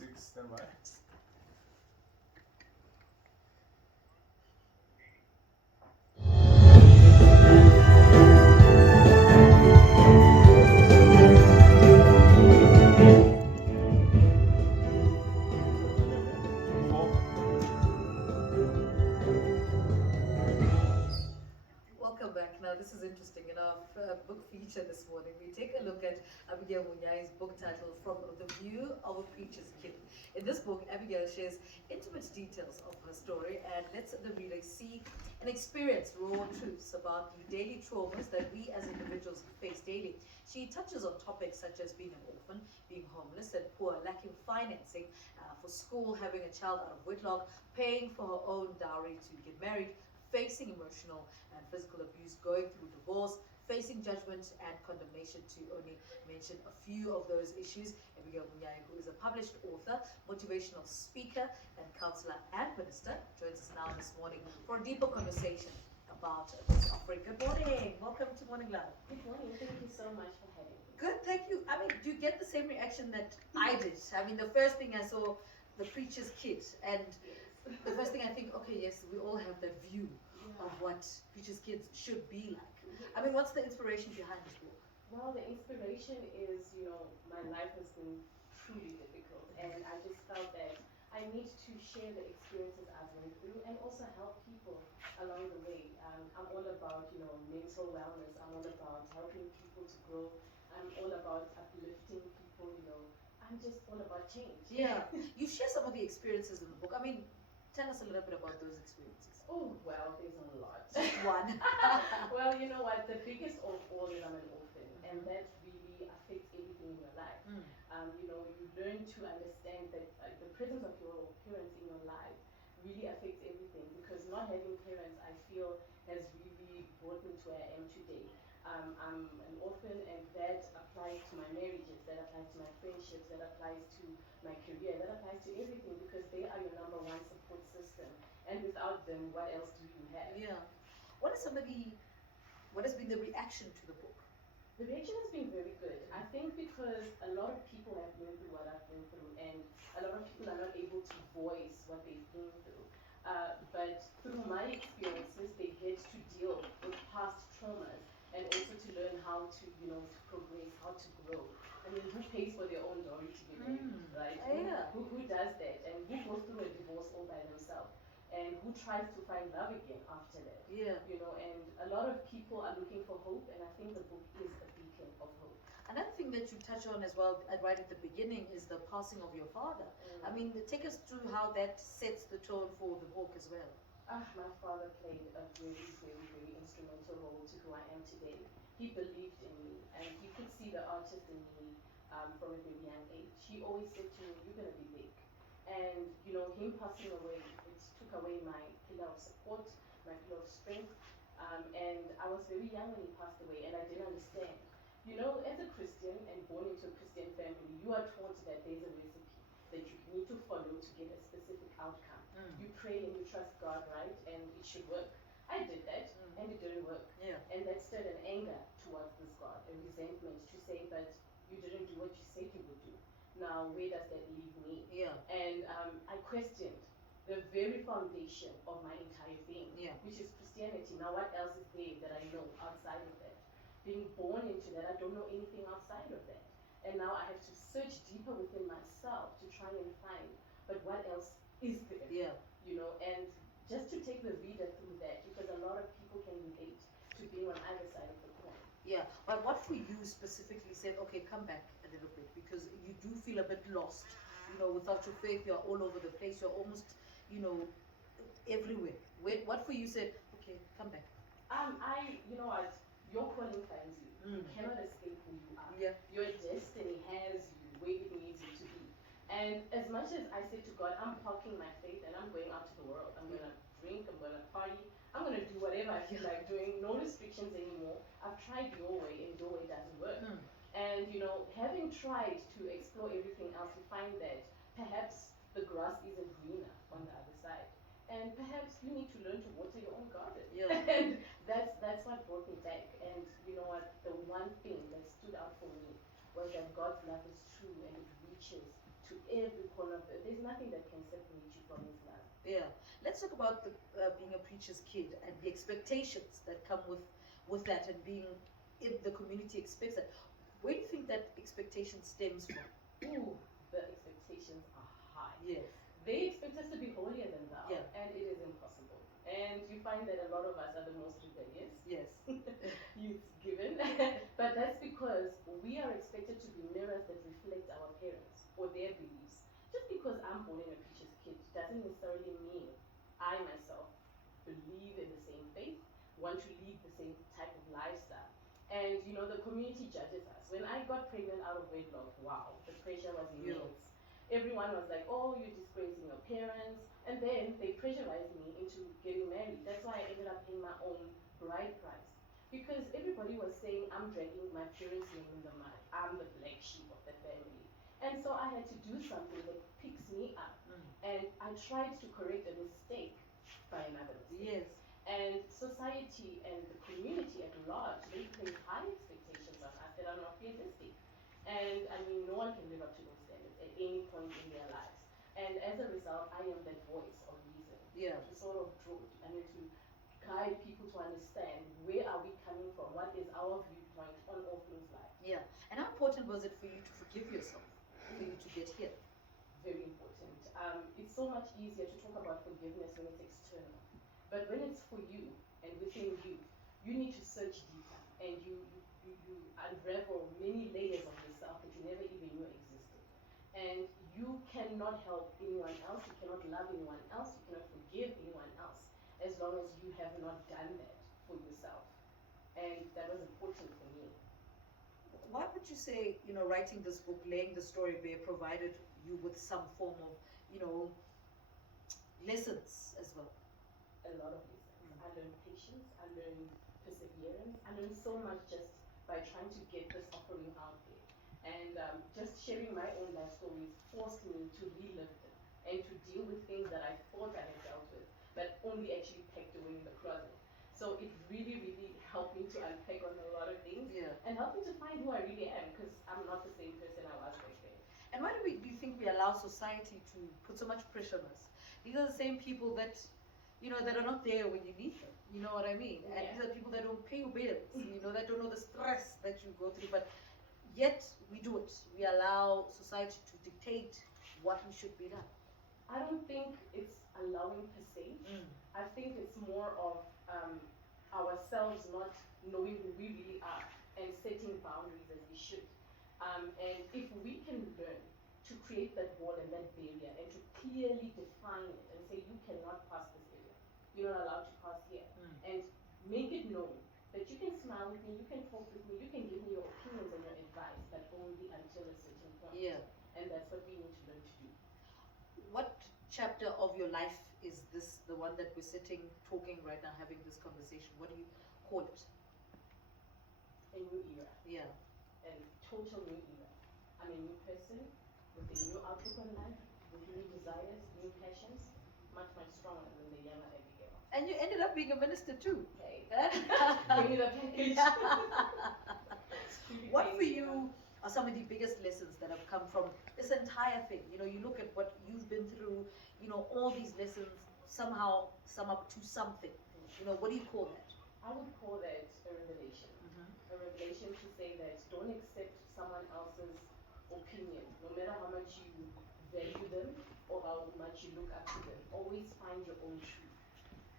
6, stand by. Welcome back. Now, this is interesting. In our book feature this morning, we take a look at Abigail Munyai's book titled From the View of a Preacher's Kid. In this book, Abigail shares intimate details of her story and lets the reader see and experience raw truths about the daily traumas that we as individuals face daily. She touches on topics such as being an orphan, being homeless and poor, lacking financing for school, having a child out of wedlock, paying for her own dowry to get married, facing emotional and physical abuse, going through divorce, facing judgment and condemnation, to only mention a few of those issues. Abigail Munyai, who is a published author, motivational speaker, and counselor and minister, joins us now this morning for a deeper conversation about this offering. Good morning. Welcome to Morning Live. Good morning. Thank you so much for having me. Good, thank you. I mean, do you get the same reaction that I did? I mean, the first thing I saw, the preacher's kid, and the first thing I think, okay, yes, we all have that view of what preachers' kids should be like. I mean, what's the inspiration behind this book? Well, the inspiration is, my life has been truly difficult, and I just felt that I need to share the experiences I've went through and also help people along the way. I'm all about, mental wellness. I'm all about helping people to grow. I'm all about uplifting people, I'm just all about change. Yeah. You share some of the experiences in the book. I mean, tell us a little bit about those experiences. Oh, well, there's a lot. Just one. Well, you know what? The biggest of all is I'm an orphan, and that really affects everything in your life. You learn to understand that the presence of your parents in your life really affects everything, because not having parents, I feel, has really brought me to where I am today. I'm an orphan, and that applies to my marriages, that applies to my friendships, that applies to my career, that applies to everything, because they are your number one support system. And without them, what else do you have? Yeah. What has been the reaction to the book? The reaction has been very good. I think because a lot of people have been through what I've been through, and a lot of people are not able to voice what they've been through. But through my experiences, they get to deal with past traumas and also to learn how to, to progress, how to grow. I mean, who pays for their own dowry to get married, right? Yeah. Who does that? And who goes through a divorce all by themselves? And who tries to find love again after that? Yeah. And a lot of people are looking for hope, and I think the book is a beacon of hope. Another thing that you touch on as well, right at the beginning, is the passing of your father. I mean, take us through how that sets the tone for the book as well. My father played a very, very, very instrumental role to who I am today. He believed in me, and he could see the artist in me from a very young age. He always said to me, "You're going to be big." And, him passing away, it took away my pillar of support, my pillar of strength. And I was very young when he passed away, and I didn't understand. As a Christian and born into a Christian family, you are taught that there's a recipe that you need to follow to get a specific outcome. You pray and you trust God, right? And it should work. I did that, and it didn't work. Yeah. And that stirred an anger towards this God, a resentment to say, but you didn't do what you said you would do. Now, where does that leave me? Yeah. And I questioned the very foundation of my entire being, Yeah. which is Christianity. Now, what else is there that I know outside of that? Being born into that, I don't know anything outside of that. And now I have to search deeper within myself to try and find, but what else is there? Yeah. And just to take the reader through that, because a lot of people can relate to being on either side of the coin. Yeah, but what for you specifically said, okay, come back a little bit, because you do feel a bit lost. Without your faith, you're all over the place. You're almost, everywhere. What for you said, okay, come back. You know what? Your calling finds you. You cannot escape who you are. Yeah. Your destiny has you where it needs you to be. And as much as I say to God, I'm parking my faith and I'm going out to the world. I'm going to drink, I'm going to party, I'm going to do whatever I feel like doing. No restrictions anymore. I've tried your way, and your way doesn't work. And, having tried to explore everything else, you find that perhaps the grass isn't greener on the other side. And perhaps you need to learn to water your own garden. Yeah. And that's what brought me back. And you know what? The one thing that stood out for me was that God's love is true and it reaches to every corner of it. There's nothing that can separate you from His love. Yeah. Let's talk about being a preacher's kid and the expectations that come with that, and being if the community expects that. Where do you think that expectation stems from? Ooh, the expectations are high. Yes. They expect us to be holier than thou, Yeah. and it is impossible. And you find that a lot of us are the most rebellious. Yes. Youth given. But that's because we are expected to be mirrors that reflect our parents or their beliefs. Just because I'm born in a preacher's kid doesn't necessarily mean I myself believe in the same faith, want to lead the same type of lifestyle. And you know, the community judges us. When I got pregnant out of wedlock, wow, the pressure was immense. Everyone was like, oh, you're disgracing your parents. And then they pressurized me into getting married. That's why I ended up paying my own bride price. Because everybody was saying I'm dragging my parents' name in the mud. I'm the black sheep of the family. And so I had to do something that picks me up. And I tried to correct a mistake by another mistake. Yes. And society and the community at large, they place high expectations on us that are not realistic. And I mean, no one can live up to those standards at any point in their lives. And as a result, I am that voice of reason. Yeah. To sort of draw, I mean, to guide people to understand where are we coming from, what is our viewpoint on all things life. Yeah. And how important was it for you to forgive yourself, for you to get here? Very important. It's so much easier to talk about forgiveness when it's external. But when it's for you and within you, you need to search deeper, and you unravel many layers of yourself that you never even knew existed. And you cannot help anyone else, you cannot love anyone else, you cannot forgive anyone else as long as you have not done that for yourself. And that was important for me. Why would you say, writing this book, laying the story bare, provided you with some form of, lessons as well? A lot of lessons. I learned patience, I learned perseverance, I learned so much just by trying to get this offering out there. And just sharing my own life stories forced me to relive them and to deal with things that I thought I had dealt with, but only actually packed away in the closet. So it really, really helped me to unpack on a lot of things. Yeah. And helped me to find who I really am, because I'm not the same person I was back then. And why do you think we allow society to put so much pressure on us? These are the same people that, that are not there when you need them. You know what I mean? And Yeah. these are people that don't pay your bills, that don't know the stress that you go through. But yet we do it. We allow society to dictate what we should be done. I don't think it's allowing per se. I think it's more of ourselves not knowing who we really are and setting boundaries as we should. And if we can learn to create that wall and that barrier and to clearly define it and say you cannot pass this area, you're not allowed to pass here, and make it known that you can smile with me, you can talk with me, you can give me your opinions and your advice, but only until a certain point. Yeah. And that's what we need to learn to do. What chapter of your life is this, the one that we're sitting, talking right now, having this conversation? What do you call it? A new era. Yeah. A total new era. I'm a new person with a new outlook on life, with new desires, new passions, much, much stronger than the younger Abigail. And you ended up being a minister too. Okay. Bring me the package. What for you are some of the biggest lessons that have come from this entire thing? You look at what you've been through, all these lessons somehow sum up to something. What do you call that? I would call that a revelation. A revelation to say that don't accept someone else's opinion, no matter how much you value them or how much you look up to them. Always find your own truth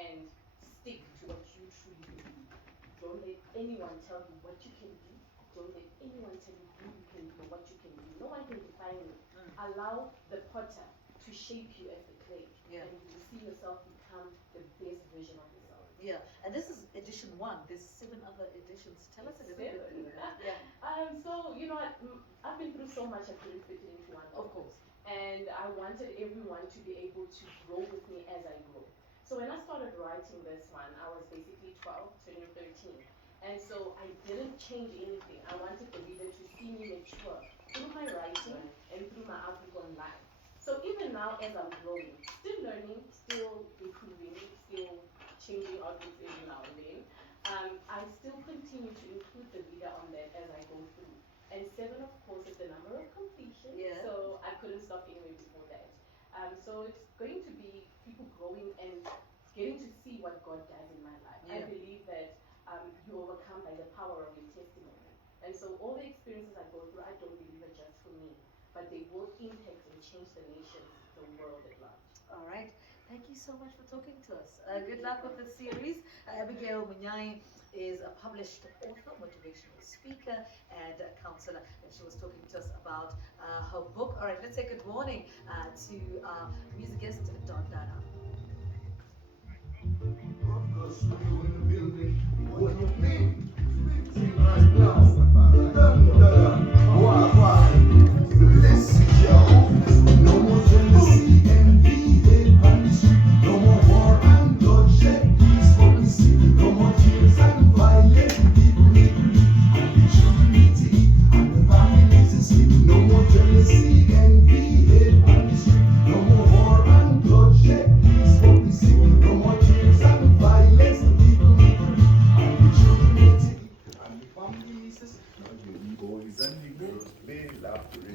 and stick to what you truly believe. Don't let anyone tell you what you can do. Don't let anyone tell you who you can be or what you can do. No one can define you. Allow the potter to shape you as the clay. Yeah. And you will see yourself become the best version of yourself. Yeah, and this is edition 1. There's 7 other editions. Tell us a little bit. Yeah. So, I've been through so much, I couldn't fit it into one. Of course. And I wanted everyone to be able to grow with me as I grow. So when I started writing this one, I was basically 12, turning 13. And so I didn't change anything. I wanted the reader to see me mature through my writing and through my outlook on life. So even now, as I'm growing, still learning, still improving, still changing outlooks every now and then, I still continue to include the reader on that as I go through. And 7, of course, is the number of completion. Yeah. So I couldn't stop anywhere so it's going to be people growing and getting to see what God does in my life. I Yeah. believe that you overcome by the power of your testimony. And so all the experiences I go through, I don't believe are just for me, but they will impact and change the nations, the world at large. All right. Thank you so much for talking to us. Good luck with the series. Abigail Munyai is a published author, motivational speaker, and a counselor. And she was talking to us about her book. All right, let's say good morning to music guest Don Dana. Broadcast studio in the building. What you mean? Say right now.